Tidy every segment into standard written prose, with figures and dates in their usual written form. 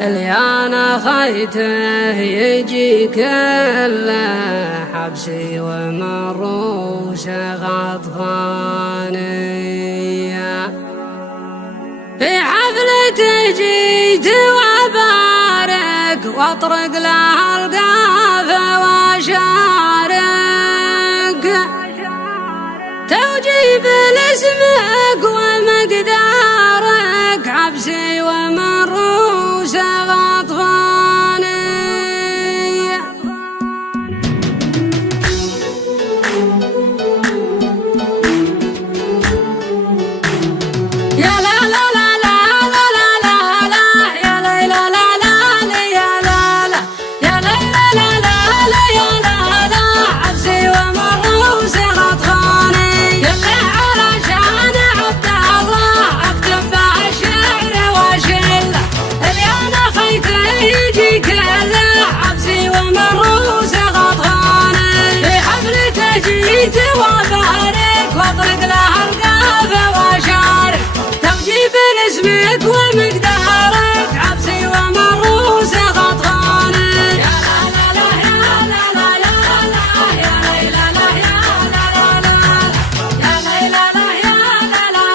اللي أنا خيته يجي كله حبسي ومروس غطفانية. في حفلة جيت وأبارك وأطرق لها القافة وأشارك توجيب لاسمك ومقدارك حبسي ومروس غطفانية. يا لا لا لا لا لا لا لا لا يا لا لا لا لا يا لا لا يا لا لا لا لا يا لا لا حبسي ومروس غطفانية. يلا علشان عبد الله اكتب بالشعر واشله اللي انا خيته يجي كله حبسي ومروس غطفانية. في حفلته جيت وابارك واطلق لها القافة واشارك توجيب لاسمك ومقدارك حبسي ومروس غطفانية. يا لا لا لا يا لا لا لا لا يا لا لا يا لا لا لا يا لا لا يا لا لا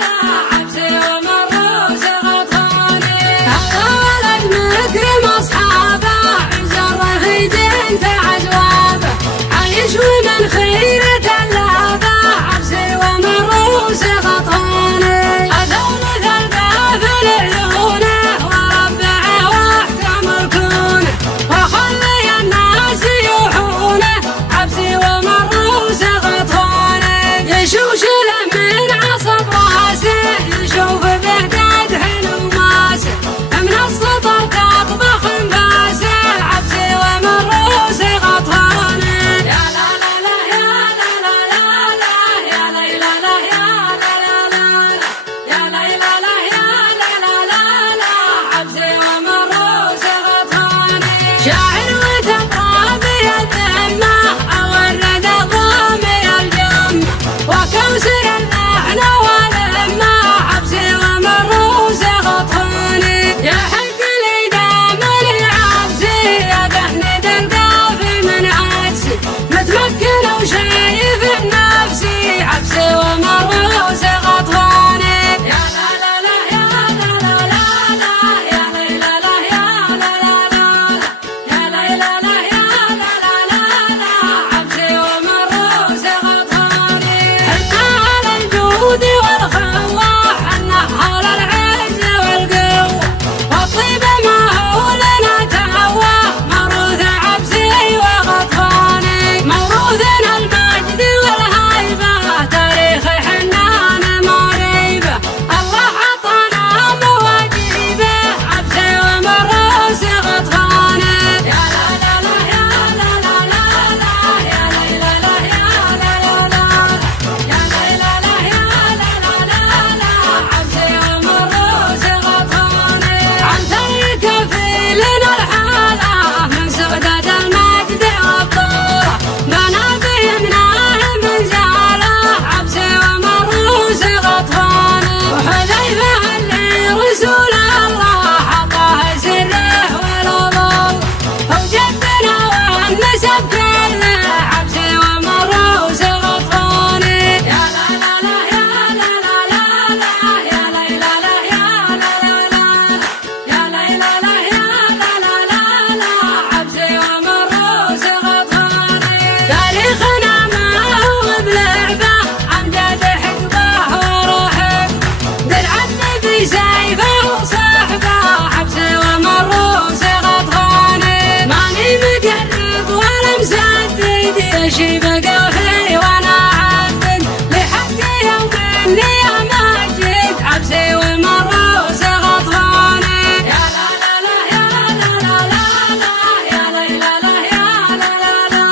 لا حبسي ومروس غطفانية. هذا ولد مكرم اصحابه عز الرفيق انت عزوابه عايش ومن خيرة اللابه حبسي ومروس غطفانية. أذون القافل عيونه وربعه واحكم الكونه وخلي الناس يوحونه حبسي ومروس غطفانية. يشوش له من عصب راسه يشوف به قدح وماسه من السطر تطبخ انفاسه حبسي ومروس غطفانية. يا لا لا لا يا لا لا لا لا يا لا لا لا يا لا لا لا يا لا لا لا يا لا لا لا لا حبسي ومروس غطفانية. شاعر وتطابي الذمة أورد ضامي الجمة وكوسر اللحن والهمة حبسي ومروس غطفانية. يحق لي دام العبسي يقحند القافي من عكسي متمكن وشايف نفسي حبسي ومروس غطفانية. يا لا لا لا يا لا لا لا لا يا لا لا لا يا لا لا لا يا لا لا لا يا لا لا لا لا حبسي ومروس غطفانية. حنا على الجود والخوة حنا على العز والقوة والطيب ما هو لنا تهوى موروث عبسي وغطفانية. موروثنا المجد والهيبة تاريخ حنان مريبة الله عطانا مواجيبه حبسي ومروس غطفانية. يا لا لا لا يا لا لا لا لا يا لا لا لا يا لا لا لا يا لا لا لا يا لا لا لا لا حبسي ومروس غطفانية. عن ذلك فيلنا الحالة من سعدة المجد والطورة بنا بيمناه من زالة حبسي ومروس غطفانية. وحذيفة اللي رسول الله حطاه سره والأضل وجدنا والنسب كله حبسي ومروس غطفانية. يا لا لا لا يا لا لا لا لا يا لا لا لا يا لا لا لا يا لا لا لا يا لا لا لا لا حبسي ومروس غطفانية. تاريخنا ما هو بلعبه أمجاد حقبه وروحه درع النبي سيفه وصحبه حبسي ومروس غطفانية. ماني مقرب ولا مسدد يشي بقى فيه وانا عدد لحق يوم اني امجد حبسي ومروس غطفانية. يا لا لا لا يا لا لا لا لا يا لا لا لا يا لا لا لا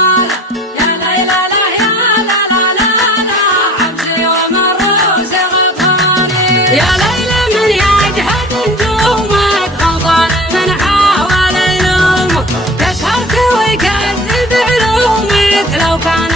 يا لا لا لا يا لا لا لا لا حبسي ومروس غطفانية. يا ليل من يجحد نجومك غلطان من حاول يلومك يسهرك ويكذب علومك لو كان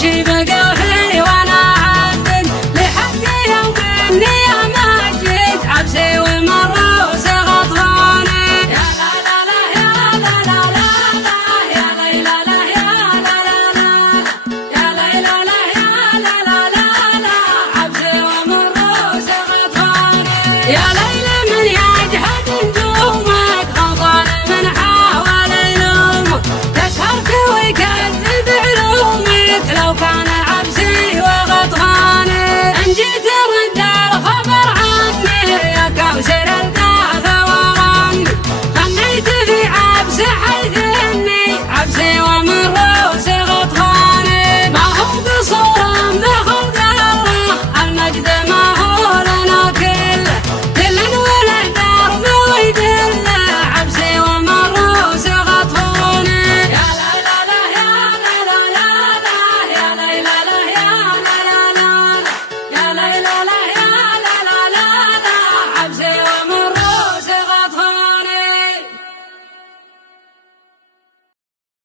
وشي بقى فيه وانا عدل لحد يوم اني امجد عبسي ومروس غطفاني. يا لا لا لا يا لا لا لا لا يا ليلى لا يا لا لا لا يا ليلى لا يا لا لا لا لا عبسي ومروس غطفاني. يا